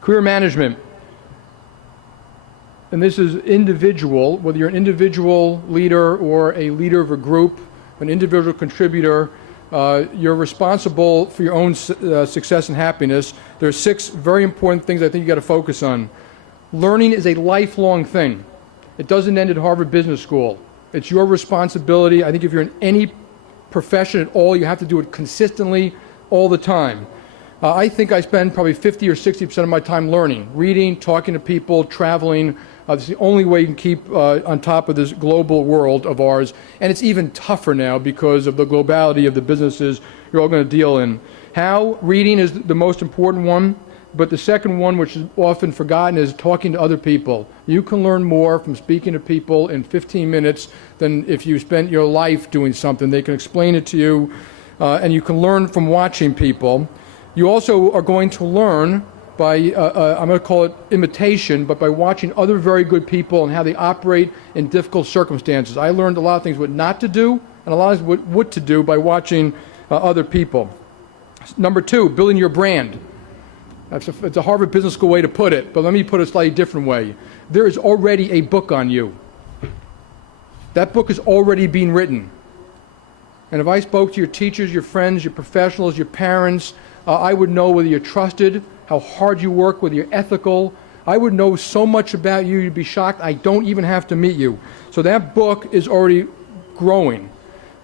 Career management. And this is individual, whether you're an individual leader or a leader of a group, an individual contributor, you're responsible for your own success and happiness. There are 6 very important things I think you got to focus on. Learning is a lifelong thing. It doesn't end at Harvard Business School. It's your responsibility. I think if you're in any profession at all, you have to do it consistently all the time. I think I spend probably 50 or 60% of my time learning, reading, talking to people, traveling. It's the only way you can keep on top of this global world of ours. And it's even tougher now because of the globality of the businesses you're all going to deal in. How? Reading is the most important one. But the second one, which is often forgotten, is talking to other people. You can learn more from speaking to people in 15 minutes than if you spent your life doing something. They can explain it to you, and you can learn from watching people. You also are going to learn by, I'm going to call it imitation, but by watching other very good people and how they operate in difficult circumstances. I learned a lot of things what not to do and a lot of things what to do by watching other people. Number 2, building your brand. It's a Harvard Business School way to put it, but let me put it a slightly different way. There is already a book on you. That book is already being written. And if I spoke to your teachers, your friends, your professionals, your parents, I would know whether you're trusted, how hard you work, whether you're ethical. I would know so much about you, you'd be shocked. I don't even have to meet you. So that book is already growing.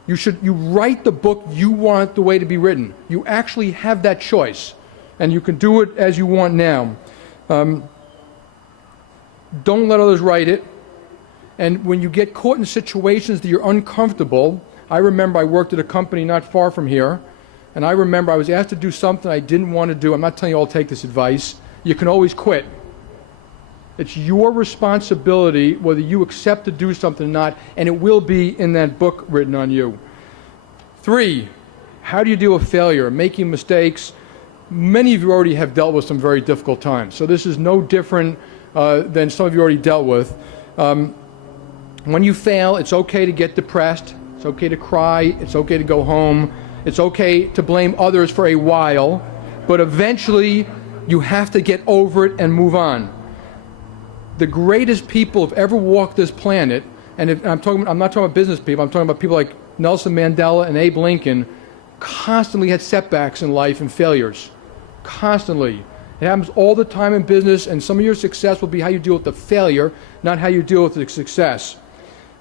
You write the book you want the way to be written. You actually have that choice. And you can do it as you want now. Don't let others write it. And when you get caught in situations that you're uncomfortable, I remember I worked at a company not far from here, and I remember I was asked to do something I didn't want to do. I'm not telling you all to take this advice. You can always quit. It's your responsibility whether you accept to do something or not, and it will be in that book written on you. 3, how do you deal with failure, making mistakes? Many of you already have dealt with some very difficult times, so this is no different than some of you already dealt with. When you fail, it's okay to get depressed, it's okay to cry, it's okay to go home, it's okay to blame others for a while, but eventually you have to get over it and move on. The greatest people who've ever walked this planet, and I'm not talking about business people, I'm talking about people like Nelson Mandela and Abe Lincoln, constantly had setbacks in life and failures. Constantly. It happens all the time in business, and some of your success will be how you deal with the failure, not how you deal with the success.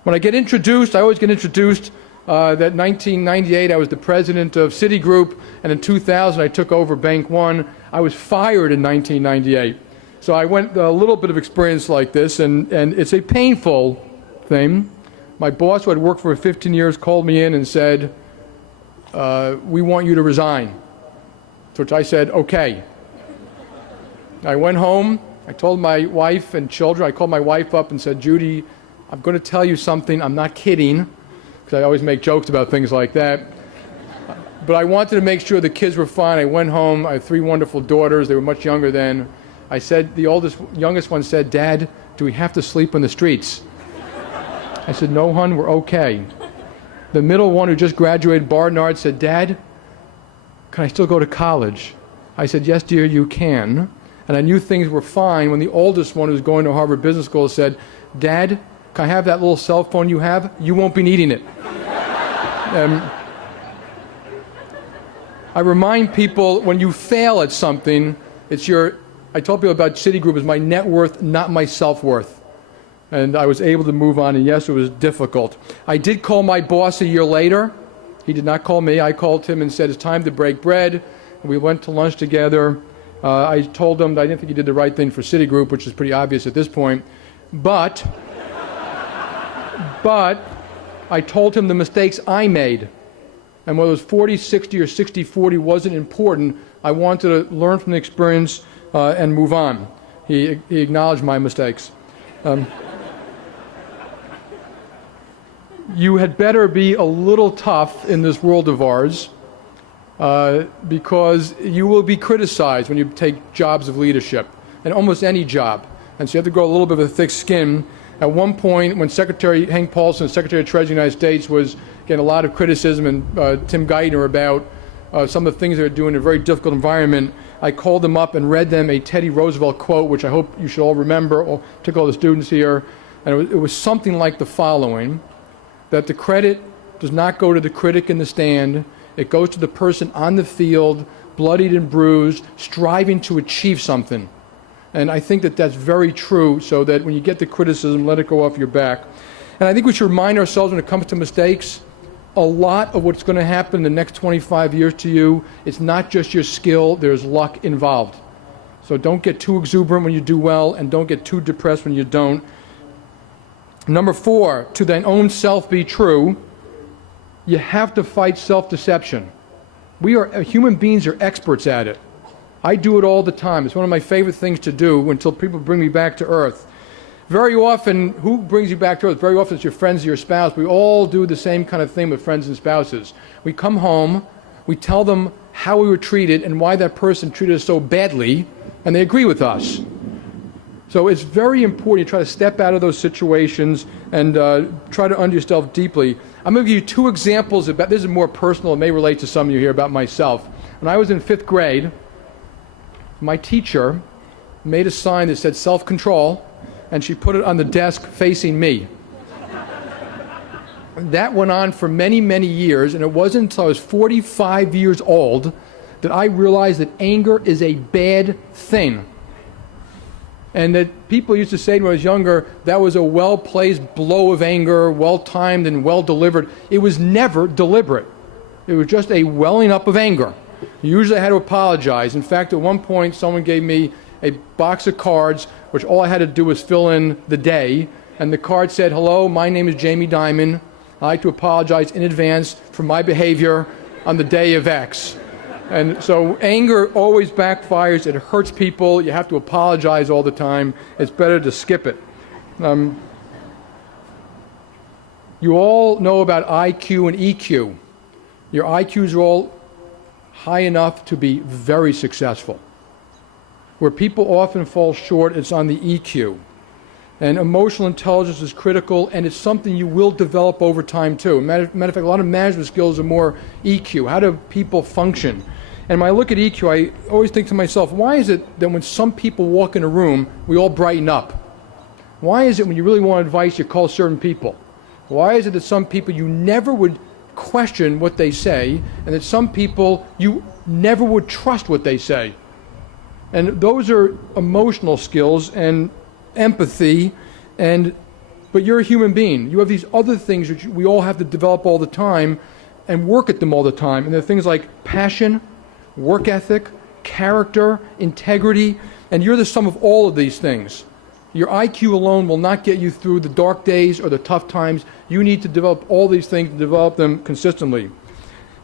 When I get introduced, I always get introduced that 1998 I was the president of Citigroup, and in 2000 I took over Bank One. I was fired in 1998. So I went a little bit of experience like this, and it's a painful thing. My boss, who I'd worked for 15 years, called me in and said, we want you to resign. To which I said, okay. I went home, I told my wife and children, I called my wife up and said, Judy, I'm going to tell you something, I'm not kidding, because I always make jokes about things like that. But I wanted to make sure the kids were fine. I went home, I have 3 wonderful daughters, they were much younger then. I said, the youngest one said, Dad, do we have to sleep in the streets? I said, no, hon, we're okay. The middle one, who just graduated Barnard, said, Dad, can I still go to college? I said, yes, dear, you can. And I knew things were fine when the oldest one, who's going to Harvard Business School, said, Dad, can I have that little cell phone you have? You won't be needing it. I remind people, when you fail at something, I told people about Citigroup as my net worth, not my self-worth. And I was able to move on, and yes, it was difficult. I did call my boss a year later. He did not call me. I called him and said, it's time to break bread. And we went to lunch together. I told him that I didn't think he did the right thing for Citigroup, which is pretty obvious at this point. But I told him the mistakes I made. And whether it was 40, 60, or 60, 40 wasn't important. I wanted to learn from the experience and move on. He acknowledged my mistakes. You had better be a little tough in this world of ours because you will be criticized when you take jobs of leadership, and almost any job. And so you have to grow a little bit of a thick skin. At one point, when Secretary Hank Paulson, Secretary of Treasury of the United States, was getting a lot of criticism, and Tim Geithner, about some of the things they were doing in a very difficult environment, I called them up and read them a Teddy Roosevelt quote, which I hope you should all remember, or particularly all the students here. And it was something like the following, that the credit does not go to the critic in the stand. It goes to the person on the field, bloodied and bruised, striving to achieve something. And I think that that's very true, so that when you get the criticism, let it go off your back. And I think we should remind ourselves when it comes to mistakes, a lot of what's going to happen in the next 25 years to you, it's not just your skill, there's luck involved. So don't get too exuberant when you do well, and don't get too depressed when you don't. Number 4, to thine own self be true. You have to fight self-deception. Human beings are experts at it. I do it all the time. It's one of my favorite things to do until people bring me back to earth. Very often, who brings you back to earth? Very often it's your friends or your spouse. We all do the same kind of thing with friends and spouses. We come home, we tell them how we were treated and why that person treated us so badly, and they agree with us. So it's very important you try to step out of those situations and try to understand yourself deeply. I'm going to give you 2 examples about, this is more personal, it may relate to some of you here, about myself. When I was in 5th grade, my teacher made a sign that said self-control, and she put it on the desk facing me. That went on for many, many years, and it wasn't until I was 45 years old that I realized that anger is a bad thing. And that people used to say when I was younger, that was a well-placed blow of anger, well-timed and well-delivered. It was never deliberate. It was just a welling up of anger. Usually I had to apologize. In fact, at one point, someone gave me a box of cards, which all I had to do was fill in the day, and the card said, "Hello, my name is Jamie Dimon. I'd like to apologize in advance for my behavior on the day of X." And so anger always backfires. It hurts people. You have to apologize all the time. It's better to skip it. You all know about IQ and EQ. Your IQs are all high enough to be very successful. Where people often fall short, it's on the EQ. And emotional intelligence is critical, and it's something you will develop over time too. Matter of fact, a lot of management skills are more EQ. How do people function? And when I look at EQ, I always think to myself, why is it that when some people walk in a room, we all brighten up? Why is it when you really want advice, you call certain people? Why is it that some people you never would question what they say, and that some people you never would trust what they say? And those are emotional skills and empathy, but you're a human being. You have these other things that we all have to develop all the time and work at them all the time. And they're things like passion, work ethic, character, integrity, and you're the sum of all of these things. Your IQ alone will not get you through the dark days or the tough times. You need to develop all these things and develop them consistently.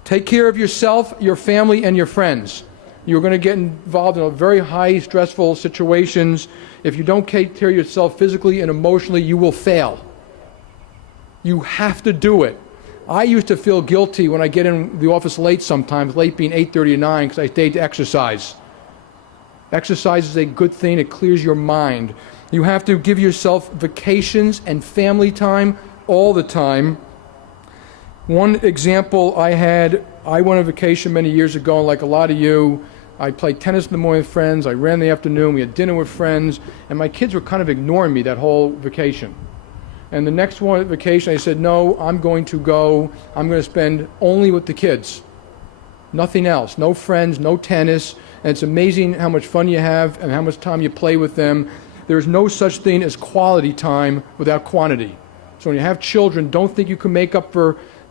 Take care of yourself, your family, and your friends. You're going to get involved in very high, stressful situations. If you don't take care of yourself physically and emotionally, you will fail. You have to do it. I used to feel guilty when I get in the office late sometimes, late being 8:30 or 9, because I stayed to exercise. Exercise is a good thing. It clears your mind. You have to give yourself vacations and family time all the time. One example I went on vacation many years ago, and like a lot of you, I played tennis in the morning with friends, I ran in the afternoon, we had dinner with friends, and my kids were kind of ignoring me that whole vacation. And the next one vacation I said, no, I'm going to spend only with the kids. Nothing else, no friends, no tennis, and it's amazing how much fun you have and how much time you play with them. There's no such thing as quality time without quantity. So when you have children, don't think you can make up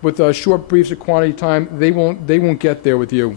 with short briefs of quantity time. They won't get there with you.